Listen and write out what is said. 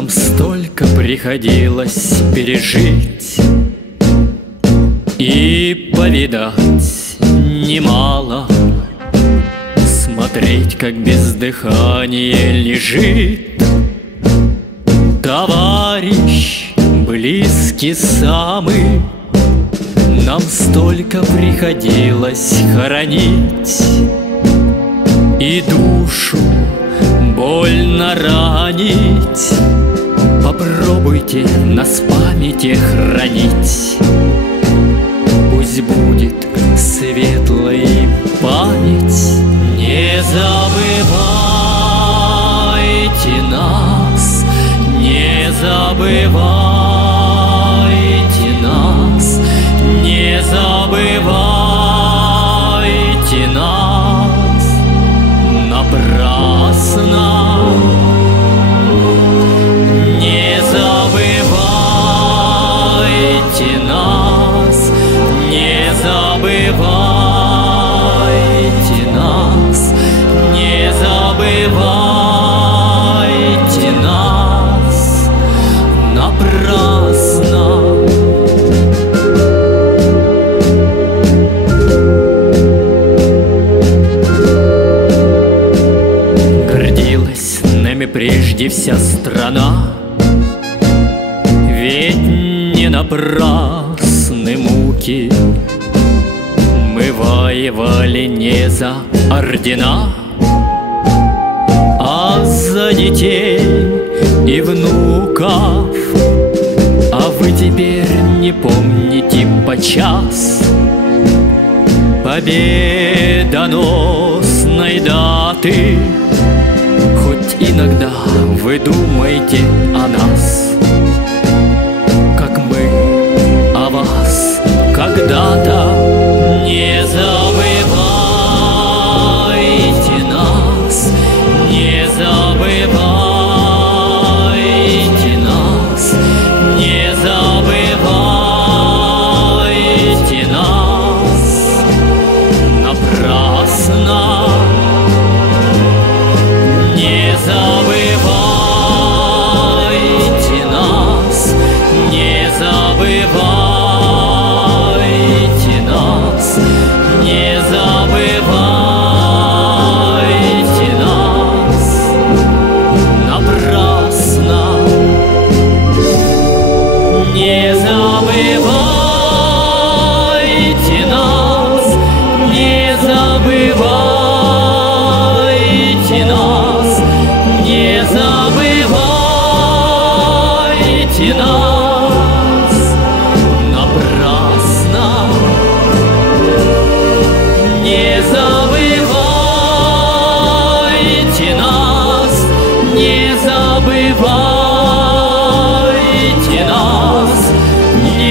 Нам столько приходилось пережить и повидать немало. Смотреть, как без дыхания лежит товарищ, близкий самый. Нам столько приходилось хоронить и душу больно ранить. Попробуйте нас в памяти хранить. Пусть будет светлой память. Не забывайте нас, не забывайте нас, не забывайте нас напрасно. Не забывайте нас, не забывайте нас, не забывайте нас напрасно. Гордилась нами прежде вся страна, ведь не напрасны муки. Мы воевали не за ордена, а за детей и внуков. А вы теперь не помните подчас победоносной даты. Хоть иногда вы думаете о нас, как мы о вас когда-то. Не забывайте нас, не забывайте нас, не забывайте нас напрасно. Не забывайте нас, не забывайте нас, не забывайте нас напрасно. Не забывайте нас, не забывайте нас, не забывайте нас напрасно. Не забывайте нас, не забывайте нас, не